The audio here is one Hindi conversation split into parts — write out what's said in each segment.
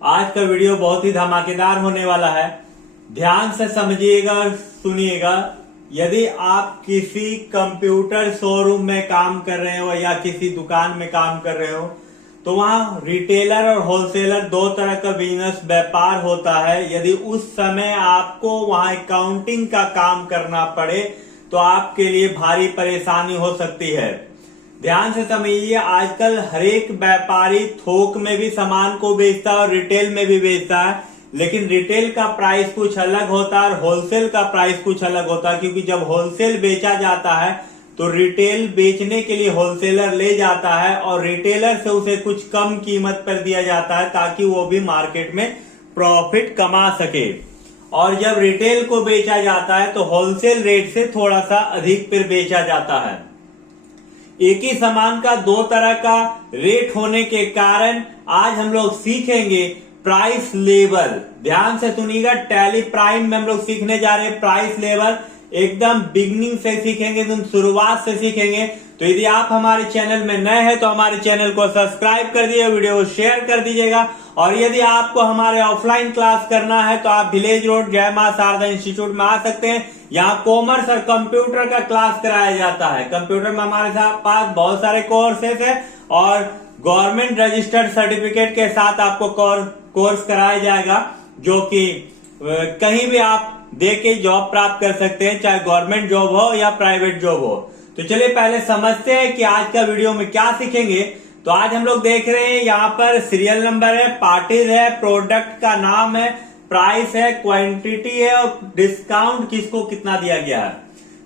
आज का वीडियो बहुत ही धमाकेदार होने वाला है। ध्यान से समझिएगा और सुनिएगा। यदि आप किसी कंप्यूटर शोरूम में काम कर रहे हो या किसी दुकान में काम कर रहे हो तो वहां रिटेलर और होलसेलर दो तरह का बिजनेस व्यापार होता है। यदि उस समय आपको वहां अकाउंटिंग का काम करना पड़े तो आपके लिए भारी परेशानी हो सकती है। ध्यान से समझिए, आजकल हर एक व्यापारी थोक में भी सामान को बेचता है और रिटेल में भी बेचता है, लेकिन रिटेल का प्राइस कुछ अलग होता है और होलसेल का प्राइस कुछ अलग होता है। क्योंकि जब होलसेल बेचा जाता है तो रिटेल बेचने के लिए होलसेलर ले जाता है और रिटेलर से उसे कुछ कम कीमत पर दिया जाता है ताकि वो भी मार्केट में प्रॉफिट कमा सके। और जब रिटेल को बेचा जाता है तो होलसेल रेट से थोड़ा सा अधिक पर बेचा जाता है। एक ही सामान का दो तरह का रेट होने के कारण आज हम लोग सीखेंगे प्राइस लेवल। ध्यान से सुनिएगा, टैली प्राइम में हम लोग सीखने जा रहे हैं प्राइस लेवल। एकदम बिगनिंग से सीखेंगे, एकदम शुरुआत से सीखेंगे। तो यदि आप हमारे चैनल में नए हैं तो हमारे चैनल को सब्सक्राइब कर दीजिए, वीडियो को शेयर कर दीजिएगा। और यदि आपको हमारे ऑफलाइन क्लास करना है तो आप विलेज रोड जय मां शारदा इंस्टीट्यूट में आ सकते हैं। यहाँ कॉमर्स और कंप्यूटर का क्लास कराया जाता है। कंप्यूटर में हमारे पास बहुत सारे कोर्सेज है और गवर्नमेंट रजिस्टर्ड सर्टिफिकेट के साथ आपको कोर्स कराया जाएगा, जो कि कहीं भी आप दे के जॉब प्राप्त कर सकते हैं, चाहे गवर्नमेंट जॉब हो या प्राइवेट जॉब हो। तो चलिए पहले समझते हैं कि आज का वीडियो में क्या सीखेंगे। तो आज हम लोग देख रहे हैं यहाँ पर सीरियल नंबर है, पार्टीज है, प्रोडक्ट का नाम है, प्राइस है, क्वांटिटी है और डिस्काउंट किसको कितना दिया गया है।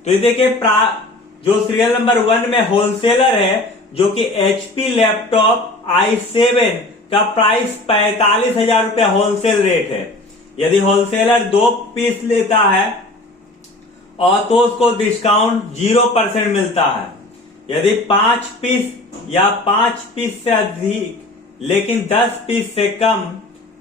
तो ये देखिए, जो सीरियल नंबर 1 में होलसेलर है, जो कि HP लैपटॉप i7 का प्राइस 45,000 रुपया होलसेल रेट है। यदि होलसेलर 2 पीस लेता है और तो उसको डिस्काउंट 0% मिलता है। यदि 5 पीस या 5 पीस से अधिक लेकिन 10 पीस से कम,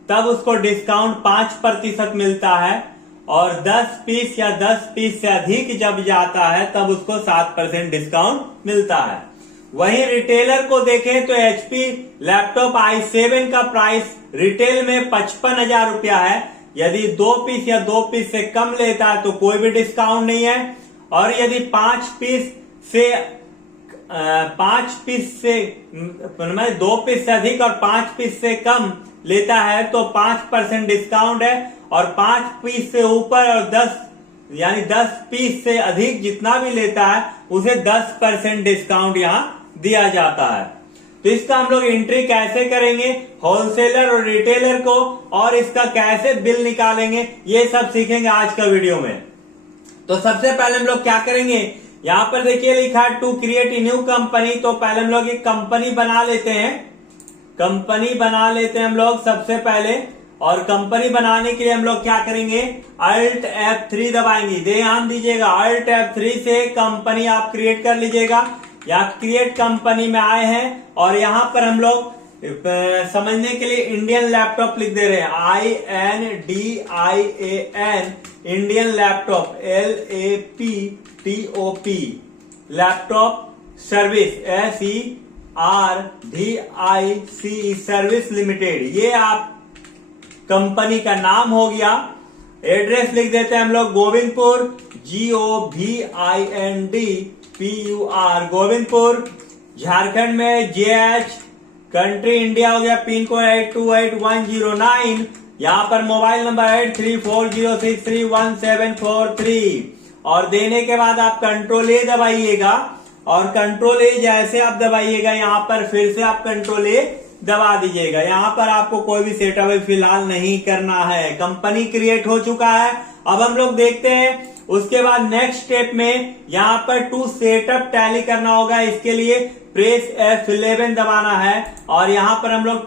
तब उसको डिस्काउंट 5% मिलता है। और 10 पीस या 10 पीस से अधिक जब जाता है तब उसको 7% डिस्काउंट मिलता है। वहीं रिटेलर को देखें तो HP लैपटॉप i7 का प्राइस रिटेल में 55,000 रुपया है। यदि 2 पीस या 2 पीस से कम लेता है तो कोई भी डिस्काउंट नहीं है। और यदि 5 पीस से 2 पीस से अधिक और 5 पीस से कम लेता है तो 5% डिस्काउंट है। और 5 पीस से ऊपर और 10 पीस से अधिक जितना भी लेता है उसे 10% डिस्काउंट यहाँ दिया जाता है। तो इसका हम लोग एंट्री कैसे करेंगे, होलसेलर और रिटेलर को, और इसका कैसे बिल निकालेंगे, ये सब सीखेंगे आज का वीडियो में। तो सबसे पहले हम लोग क्या करेंगे, यहाँ पर देखिए लिखा है to create a new company. तो पहले हम लोग एक कंपनी बना लेते हैं। कंपनी बना लेते हैं हम लोग सबसे पहले। और कंपनी बनाने के लिए हम लोग क्या करेंगे, Alt F3 दबाएंगे। ध्यान दीजिएगा, Alt F3 से कंपनी आप क्रिएट कर लीजिएगा। या क्रिएट कंपनी में आए हैं और यहाँ पर हम लोग समझने के लिए इंडियन लैपटॉप लिख दे रहे हैं, INDIAN, Indian laptop, LAPTOP, laptop service, SERVICE, service limited. ये आप कंपनी का नाम हो गया। एड्रेस लिख देते हैं हम लोग गोविंदपुर, GOVINDPUR, गोविंदपुर झारखंड में, JH, कंट्री इंडिया हो गया, पिन कोड 828109। यहाँ पर मोबाइल नंबर 8340631743। और देने के बाद आप कंट्रोल A दबाइएगा। और कंट्रोल A जैसे आप दबाइएगा यहाँ पर फिर से आप कंट्रोल A दबा दीजिएगा। यहाँ पर आपको कोई भी सेटअप फिलहाल नहीं करना है। कंपनी क्रिएट हो चुका है। अब हम लोग देखते हैं उसके बाद नेक्स्ट स्टेप में यहाँ पर टू सेटअप टैली करना होगा। इसके लिए प्रेस F11 दबाना है। और यहाँ पर हम लोग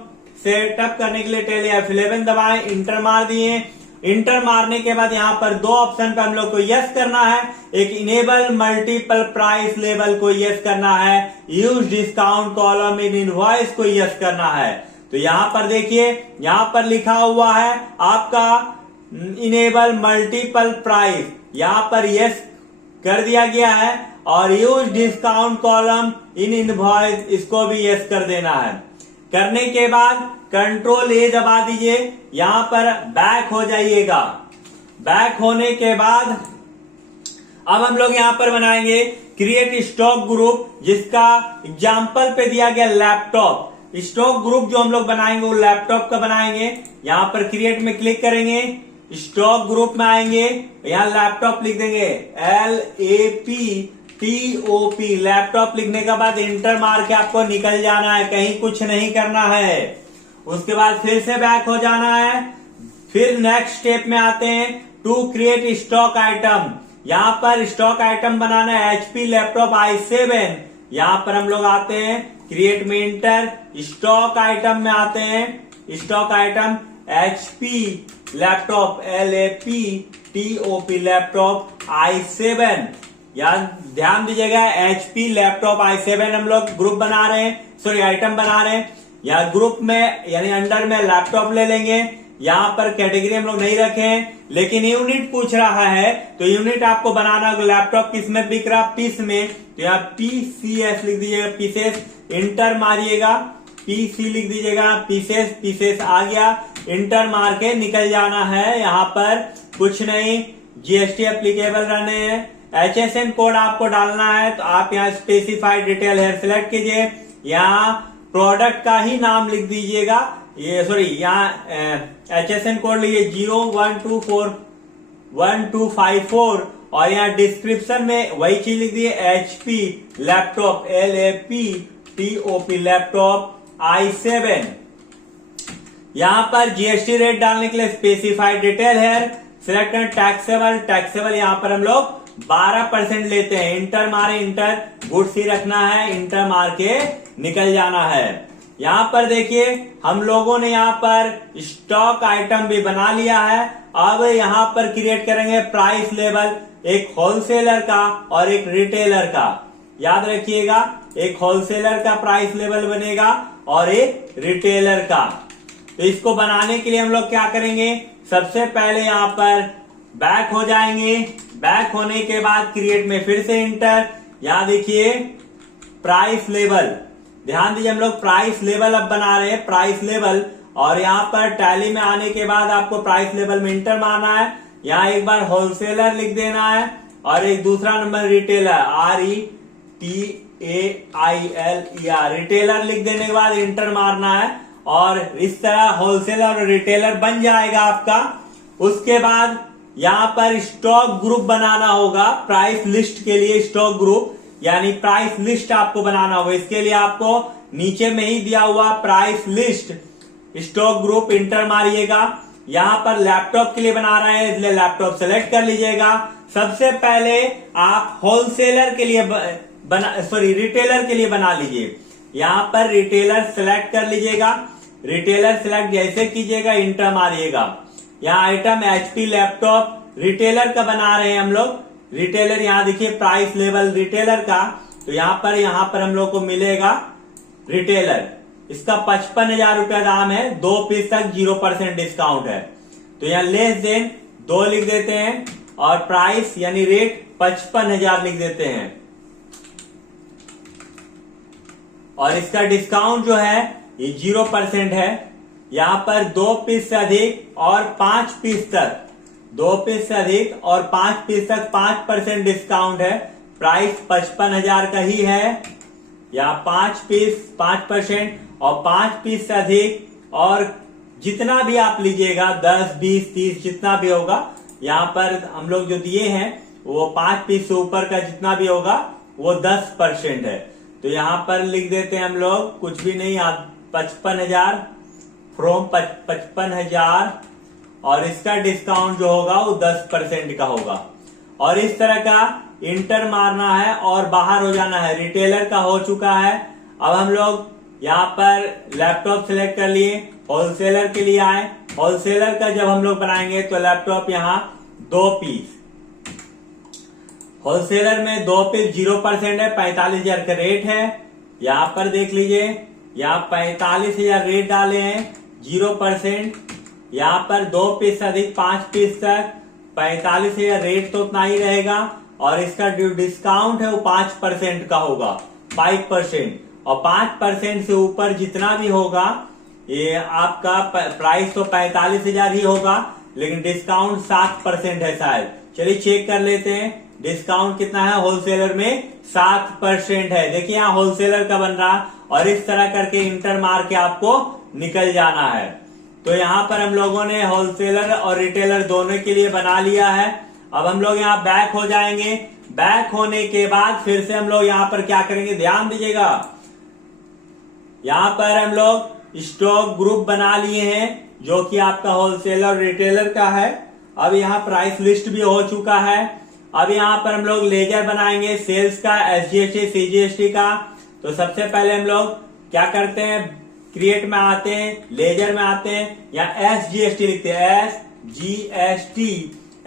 सेटअप करने के लिए टैली F11 दबाएं, इंटर मार दिए। इंटर मारने के बाद यहाँ पर 2 ऑप्शन पे हम लोग को यस करना है। एक इनेबल मल्टीपल प्राइस लेवल को यस करना है, use discount column in invoice को यस करना है। तो यहाँ पर देखिए, यहाँ पर लिखा हुआ है आपका इनेबल मल्टीपल प्राइस, यहाँ पर यस कर दिया गया है। और use discount column in invoice, इसको भी यस कर देना है। करने के बाद कंट्रोल ए दबा दीजिए, यहां पर बैक हो जाइएगा। बैक होने के बाद अब हम लोग यहां पर बनाएंगे क्रिएट स्टॉक ग्रुप, जिसका एग्जाम्पल पे दिया गया लैपटॉप। स्टॉक ग्रुप जो हम लोग बनाएंगे वो लैपटॉप का बनाएंगे। यहां पर क्रिएट में क्लिक करेंगे, स्टॉक ग्रुप में आएंगे, यहां लैपटॉप लिख देंगे, LAPTOP लैपटॉप लिखने के बाद इंटर मार के आपको निकल जाना है, कहीं कुछ नहीं करना है। उसके बाद फिर से बैक हो जाना है। फिर नेक्स्ट स्टेप में आते हैं, टू क्रिएट स्टॉक आइटम। यहां पर स्टॉक आइटम बनाना है HP लैपटॉप i7। यहां पर हम लोग आते हैं क्रिएट में, इंटर, स्टॉक आइटम में आते हैं, stock item HP laptop LAPTOP laptop i7। यार ध्यान दीजिएगा, HP लैपटॉप i7 हम लोग ग्रुप बना रहे हैं, सॉरी आइटम बना रहे हैं। या ग्रुप में यानी अंडर में लैपटॉप ले लेंगे। यहाँ पर कैटेगरी हम लोग नहीं रखे हैं, लेकिन यूनिट पूछ रहा है तो यूनिट आपको बनाना होगा। लैपटॉप किस में बिक रहा, पीस में, तो यहाँ PCS लिख दीजिएगा, पीसेस, इंटर मारिएगा, PC लिख दीजिएगा, पीसेस, पीसेस आ गया, इंटर मार के निकल जाना है। यहाँ पर कुछ नहीं, GST एप्लीकेबल रहने हैं। HSN कोड आपको डालना है, तो आप यहाँ स्पेसिफाइड डिटेल है सिलेक्ट कीजिए। यहाँ प्रोडक्ट का ही नाम लिख दीजिएगा, ये सॉरी यहाँ HSN कोड लीजिए 01241254 और यहाँ डिस्क्रिप्शन में वही चीज लिख दिए, HP laptop LAPTOP laptop i7। यहाँ पर GST रेट डालने के लिए स्पेसिफाइड डिटेल है सिलेक्ट करें, टैक्सेबल, टैक्सेबल यहाँ पर हम लोग 12% लेते हैं। इंटर मारे, इंटर, गुड्स ही रखना है, इंटर मार के निकल जाना है। यहाँ पर देखिए हम लोगों ने यहाँ पर स्टॉक आइटम भी बना लिया है। अब यहाँ पर क्रिएट करेंगे प्राइस लेवल, एक होलसेलर का और एक रिटेलर का। याद रखिएगा, एक होलसेलर का प्राइस लेवल बनेगा और एक रिटेलर का। तो इसको बनाने के लिए हम लोग क्या करेंगे, सबसे पहले यहाँ पर बैक हो जाएंगे। बैक होने के बाद क्रिएट में फिर से इंटर, यहाँ देखिए प्राइस लेवल, ध्यान दीजिए हम लोग प्राइस लेवल अब बना रहे हैं, प्राइस लेवल। और यहाँ पर टैली में आने के बाद आपको प्राइस लेवल में इंटर मारना है। यहाँ एक बार होलसेलर लिख देना है और एक दूसरा नंबर रिटेलर, RETAILER रिटेलर लिख देने के बाद इंटर मारना है और इस तरह होलसेलर और रिटेलर बन जाएगा आपका। उसके बाद यहाँ पर स्टॉक ग्रुप बनाना होगा, प्राइस लिस्ट के लिए स्टॉक ग्रुप यानी प्राइस लिस्ट आपको बनाना होगा। इसके लिए आपको नीचे में ही दिया हुआ price list stock group, enter मारिएगा। यहाँ पर लैपटॉप के लिए बना रहे हैं इसलिए लैपटॉप सेलेक्ट कर लीजिएगा। सबसे पहले आप होलसेलर के लिए रिटेलर के लिए बना लीजिए। यहाँ पर रिटेलर सेलेक्ट कर लीजिएगा, रिटेलर सेलेक्ट जैसे कीजिएगा इंटर मारिएगा। यहाँ आइटम HP लैपटॉप रिटेलर का बना रहे हैं हम लोग, रिटेलर यहाँ देखिए प्राइस लेवल रिटेलर का, तो यहाँ पर हम लोग को मिलेगा रिटेलर। इसका 55,000 रुपया दाम है, 2 पीस तक 0% डिस्काउंट है। तो यहाँ लेस देन 2 लिख देते हैं और प्राइस यानी रेट 55,000 लिख देते हैं। और इसका डिस्काउंट जो है ये 0% है। यहाँ पर 2 पीस से अधिक और 5 पीस तक, 2 पीस से अधिक और 5 पीस तक 5% डिस्काउंट है। प्राइस 55,000 का ही है। यहाँ 5 पीस 5% और 5 पीस से अधिक और जितना भी आप लीजिएगा 10, 20, 30 जितना भी होगा, यहाँ पर हम लोग जो दिए हैं वो 5 पीस से ऊपर का जितना भी होगा वो 10% है। तो यहाँ पर लिख देते हैं हम लोग कुछ भी नहीं, 55,000 फ्रॉम 55,000 और इसका डिस्काउंट जो होगा वो 10% का होगा। और इस तरह का इंटर मारना है और बाहर हो जाना है। रिटेलर का हो चुका है। अब हम लोग यहाँ पर लैपटॉप सिलेक्ट कर लिए, होलसेलर के लिए आए। होलसेलर का जब हम लोग बनाएंगे तो लैपटॉप यहाँ 2 पीस, होलसेलर में 2 पीस 0% है, 45,000 का रेट है। यहाँ पर देख लीजिए, यहाँ 45,000 रेट डाले हैं, 0%। यहाँ पर 2 पीस से अधिक 5 पीस तक 45,000 रेट तो उतना ही रहेगा और इसका जो डिस्काउंट है वो 5% का होगा, 5%। और 5% से ऊपर जितना भी होगा ये आपका प्राइस तो 45,000 ही होगा, लेकिन डिस्काउंट 7% है शायद। चलिए चेक कर लेते हैं डिस्काउंट कितना है। होलसेलर में 7% है। देखिए यहाँ होलसेलर का बन रहा और इस तरह करके इंटर मार के आपको निकल जाना है। तो यहाँ पर हम लोगों ने होलसेलर और रिटेलर दोनों के लिए बना लिया है। अब हम लोग यहाँ बैक हो जाएंगे। बैक होने के बाद फिर से हम लोग यहाँ पर क्या करेंगे, ध्यान दीजिएगा। यहाँ पर हम लोग स्टॉक ग्रुप बना लिए हैं जो कि आपका होलसेलर और रिटेलर का है। अब यहाँ प्राइस लिस्ट भी हो चुका है। अब यहाँ पर हम लोग लेजर बनाएंगे, सेल्स का, SGST CGST का। तो सबसे पहले हम लोग क्या करते हैं, क्रिएट में आते हैं, लेजर में आते हैं, या SGST लिखते हैं,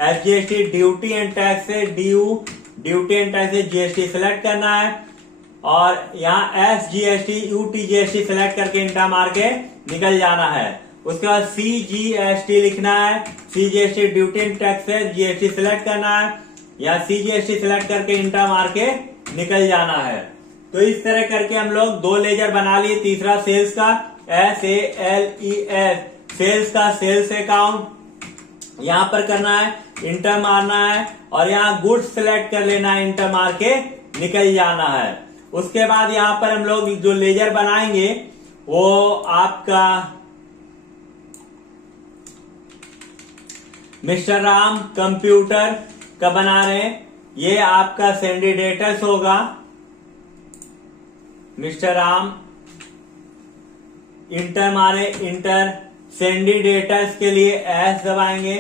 SGST ड्यूटी एंड टैक्स से ड्यूटी एंड टैक्स से GST सेलेक्ट करना है और यहाँ SGST UTGST सेलेक्ट करके इंटर मार के निकल जाना है। उसके बाद CGST लिखना है, CGST ड्यूटी एंड टैक्स से GST सेलेक्ट करना है या CGST सेलेक्ट करके इंटर मार के निकल जाना है। तो इस तरह करके हम लोग 2 लेजर बना लिए। तीसरा सेल्स का, SALES सेल्स का, सेल्स अकाउंट यहाँ पर करना है, इंटर मारना है और यहाँ गुड्स सेलेक्ट कर लेना है, इंटर मार के निकल जाना है। उसके बाद यहाँ पर हम लोग जो लेजर बनाएंगे वो आपका मिस्टर राम कंप्यूटर का बना रहे हैं। ये आपका सेंडिडेटर्स होगा, मिस्टर राम, इंटर मारे, इंटर। सेंडिडेटर्स के लिए एस दबाएंगे,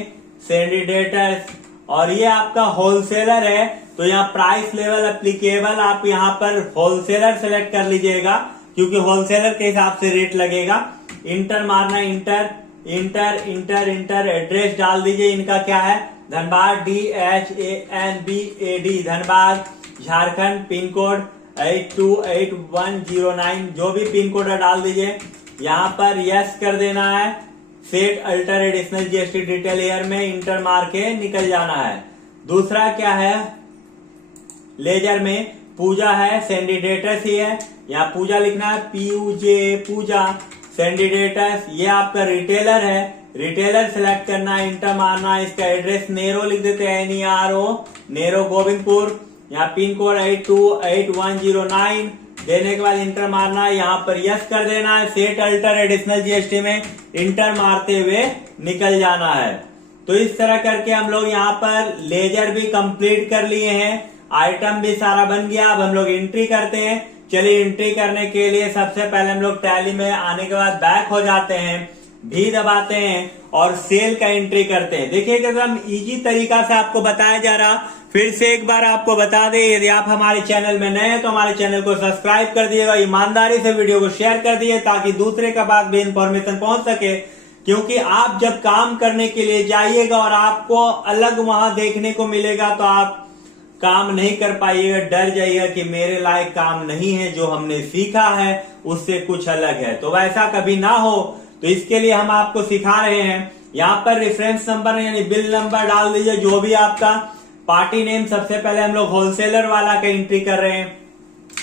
सेंडिडेटर्स। और ये आपका होलसेलर है तो यहाँ प्राइस लेवल एप्लीकेबल आप यहाँ पर होलसेलर सेलेक्ट कर लीजिएगा क्योंकि होलसेलर के हिसाब से रेट लगेगा। इंटर मारना, inter enter enter inter. Address डाल दीजिए, इनका क्या है, Dhanbad, DHANBAD Dhanbad, Jharkhand. Pin code 828109, जो भी पिन कोड है डाल दीजिए। यहाँ पर यस कर देना है। Set alter additional GST detail air में इंटर मार के निकल जाना है। दूसरा क्या है, लेजर में पूजा है, सेंडिडेटर्स ही है, यहाँ पूजा लिखना है, PUJ पूजा। सेंडिडेटर्स ये आपका रिटेलर है, रिटेलर सेलेक्ट करना है, इंटर मारना है। इसका एड्रेस नेरो लिख देते हैं, NERO, नेरो गोविंदपुर। यहाँ पिन कोड 828109 देने के बाद इंटर मारना है। यहाँ पर यस कर देना है। सेट अल्टर एडिशनल GST में इंटर मारते हुए निकल जाना है। तो इस तरह करके हम लोग यहाँ पर लेजर भी कंप्लीट कर लिए हैं, आइटम भी सारा बन गया। अब हम लोग एंट्री करते हैं। चलिए एंट्री करने के लिए सबसे पहले हम लोग टैली में आने के बाद बैक हो जाते हैं, भी दबाते हैं और सेल का एंट्री करते हैं। देखिए एकदम इजी तरीका से आपको बताया जा रहा। फिर से एक बार आपको बता दें, यदि आप हमारे चैनल में नए हैं तो हमारे चैनल को सब्सक्राइब कर दिएगा, ईमानदारी से वीडियो को शेयर कर दिए ताकि दूसरे का पास भी इंफॉर्मेशन पहुंच सके। क्योंकि आप जब काम करने के लिए जाइएगा और आपको अलग वहां देखने को मिलेगा तो आप काम नहीं कर पाइएगा, डर जाइएगा कि मेरे लायक काम नहीं है, जो हमने सीखा है उससे कुछ अलग है। तो वैसा कभी ना हो, तो इसके लिए हम आपको सिखा रहे हैं। यहाँ पर रेफरेंस नंबर यानी बिल नंबर डाल दीजिए, जो भी आपका पार्टी नेम। सबसे पहले हम लोग होलसेलर वाला का एंट्री कर रहे हैं।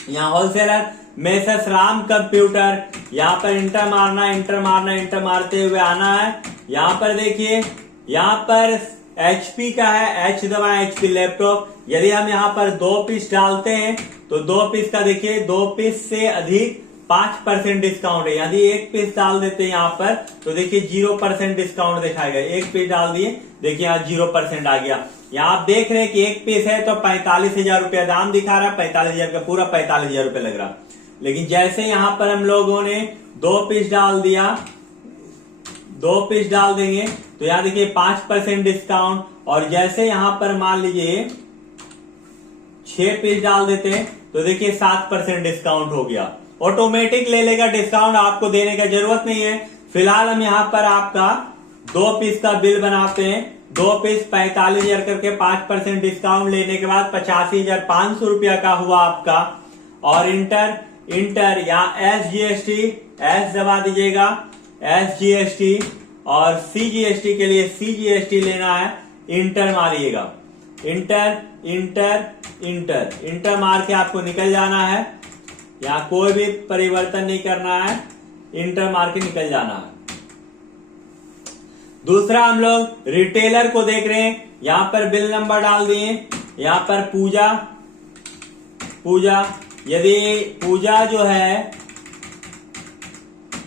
यहाँ होलसेलर मेसर्स राम कंप्यूटर, यहाँ पर इंटर मारना, इंटर मारना, इंटर मारते हुए आना है। यहाँ पर देखिए, यहाँ पर HP का है, H दबाएं, HP लैपटॉप। यदि हम यहाँ पर 2 पीस डालते हैं तो 2 पीस का देखिए 2 पीस से अधिक 5% डिस्काउंट है। यदि 1 पीस डाल देते हैं यहाँ पर तो देखिए 0% डिस्काउंट दिखाएगा। 1 पीस डाल दिए, देखिए यहाँ 0% आ गया। यहाँ आप देख रहे हैं कि 1 पीस है तो 45,000 रुपया दाम दिखा रहा है, 45,000 का पूरा 45,000 रुपया लग रहा। लेकिन जैसे यहाँ पर हम लोगों ने 2 पीस डाल दिया, 2 पीस डाल देंगे तो यहाँ देखिए 5% डिस्काउंट। और जैसे यहाँ पर मान लीजिए 6 पीस डाल देते हैं तो देखिए 7% डिस्काउंट हो गया। ऑटोमेटिक ले लेगा डिस्काउंट, आपको देने का जरूरत नहीं है। फिलहाल हम यहाँ पर आपका 2 पीस का बिल बनाते हैं। 2 पीस 45,000 करके 5% डिस्काउंट लेने के बाद 85,500 रुपया का हुआ आपका। और इंटर इंटर यहाँ SGST एस दबा दीजिएगा, SGST। और CGST के लिए CGST लेना है, इंटर मारिएगा, इंटर इंटर इंटर इंटर मार के आपको निकल जाना है। यहाँ कोई भी परिवर्तन नहीं करना है, इंटर मार के निकल जाना है। दूसरा हम लोग रिटेलर को देख रहे हैं, यहां पर बिल नंबर डाल दिए, यहां पर पूजा यदि पूजा जो है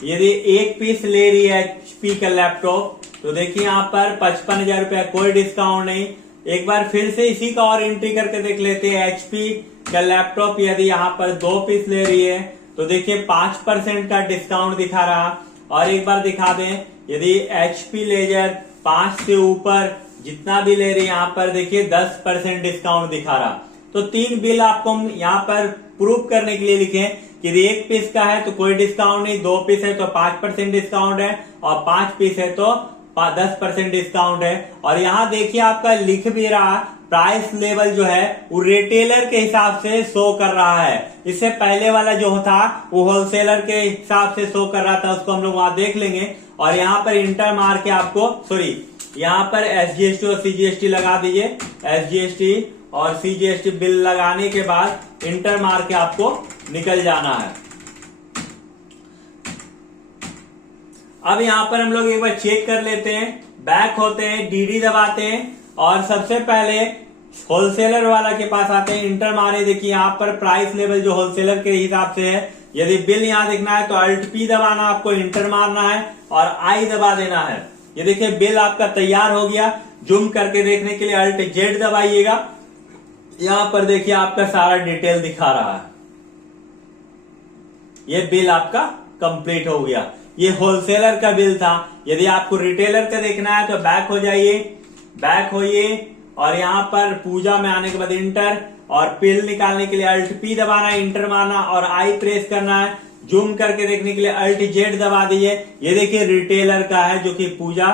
यदि एक पीस ले रही है HP का लैपटॉप, तो देखिए यहां पर 55,000 रुपया, कोई डिस्काउंट नहीं। एक बार फिर से इसी का और एंट्री करके देख लेते हैं। HP का लैपटॉप यदि यहां पर 2 पीस ले रही है तो देखिए 5% का डिस्काउंट दिखा रहा। और एक बार दिखा दें, यदि HP लेजर 5 से ऊपर जितना भी ले रही है यहाँ पर देखिए 10% डिस्काउंट दिखा रहा। तो 3 बिल आपको हम यहाँ पर प्रूफ करने के लिए लिखे कि यदि 1 पीस का है तो कोई डिस्काउंट नहीं, 2 पीस है तो 5% डिस्काउंट है, और 5 पीस है तो 10% डिस्काउंट है। और यहाँ देखिए आपका लिख भी रहा प्राइस लेवल जो है वो रिटेलर के हिसाब से शो कर रहा है। इससे पहले वाला जो था वो होलसेलर के हिसाब से शो कर रहा था, उसको हम लोग वहां देख लेंगे। और यहाँ पर इंटर मार के आपको यहाँ पर SGST और CGST लगा दीजिए। SGST और CGST बिल लगाने के बाद इंटर मार के आपको निकल जाना है। अब यहाँ पर हम लोग एक बार चेक कर लेते हैं, बैक होते हैं, DD दबाते हैं और सबसे पहले होलसेलर वाला के पास आते हैं, इंटर मारे। देखिए यहाँ पर प्राइस लेवल जो होलसेलर के हिसाब से है, यदि बिल यहाँ देखना है तो Alt P दबाना, आपको इंटर मारना है और I दबा देना है। ये देखिए बिल आपका तैयार हो गया। जूम करके देखने के लिए Alt Z दबाइएगा। यहाँ पर देखिए आपका सारा डिटेल दिखा रहा है। ये बिल आपका कंप्लीट हो गया। ये होलसेलर का बिल था। यदि आपको रिटेलर का देखना है तो बैक हो जाइए, बैक होइए और यहाँ पर पूजा में आने के बाद इंटर, और बिल निकालने के लिए Alt P दबाना है, इंटर मारना और I प्रेस करना है। जूम करके देखने के लिए Alt Z दबा दीजिए। ये देखिए रिटेलर का है जो कि पूजा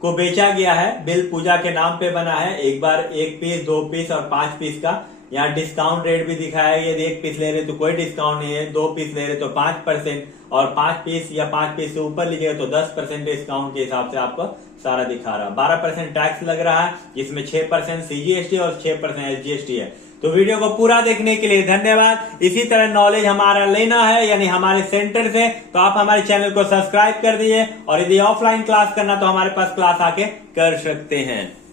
को बेचा गया है, बिल पूजा के नाम पे बना है। एक बार 1 पीस, 2 पीस और 5 पीस का यहाँ डिस्काउंट रेट भी दिखाया है। यदि 1 पीस ले रहे तो कोई डिस्काउंट नहीं है, 2 पीस ले रहे तो 5%, और 5 पीस या 5 पीस से ऊपर लीजिएगा तो 10% डिस्काउंट के हिसाब से आपको सारा दिखा रहा है। 12% टैक्स लग रहा है, जिसमें 6% CGST और 6% SGST है। तो वीडियो को पूरा देखने के लिए धन्यवाद। इसी तरह नॉलेज हमारा लेना है यानी हमारे सेंटर से, तो आप हमारे चैनल को सब्सक्राइब कर दीजिए, और यदि ऑफलाइन क्लास करना तो हमारे पास क्लास आके कर सकते हैं।